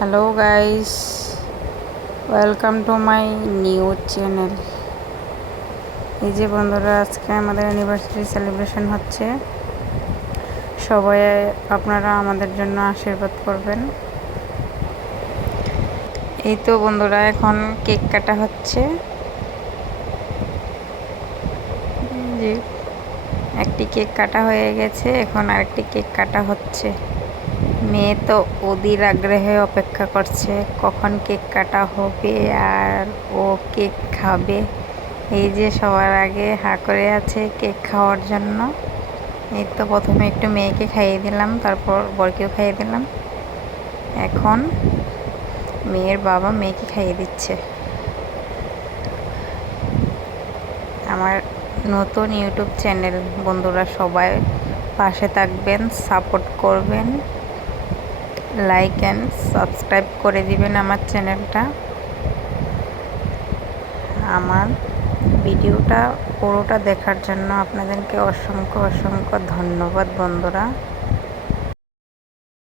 Hello guys, welcome to my new channel. এই যে বন্ধুরা, আজকে আমাদের অ্যানিভার্সারি সেলিব্রেশন হচ্ছে। সবাই আপনারা আমাদের জন্য আশীর্বাদ করবেন। এই তো বন্ধুরা, এখন কেক কাটা হচ্ছে। যে একটি কেক কাটা হয়ে গেছে, এখন আরেকটি কেক কাটা হচ্ছে। মেয়ে তো অধীর আগ্রহে অপেক্ষা করছে কখন কেক কাটা হবে আর ও কেক খাবে। এই যে সবার আগে হা করে আছে কেক খাওয়ার জন্য। এই তো প্রথমে একটু মেয়েকে খাইয়ে দিলাম, তারপর বরকেও খাইয়ে দিলাম। এখন মেয়ের বাবা মেয়েকে খাইয়ে দিচ্ছে। আমার নতুন ইউটিউব চ্যানেল, বন্ধুরা সবাই পাশে থাকবেন, সাপোর্ট করবেন, লাইক অ্যান্ড সাবস্ক্রাইব করে দিবেন আমার চ্যানেলটা। আমার ভিডিওটা পুরোটা দেখার জন্য আপনাদেরকে অসংখ্য অসংখ্য ধন্যবাদ বন্ধুরা।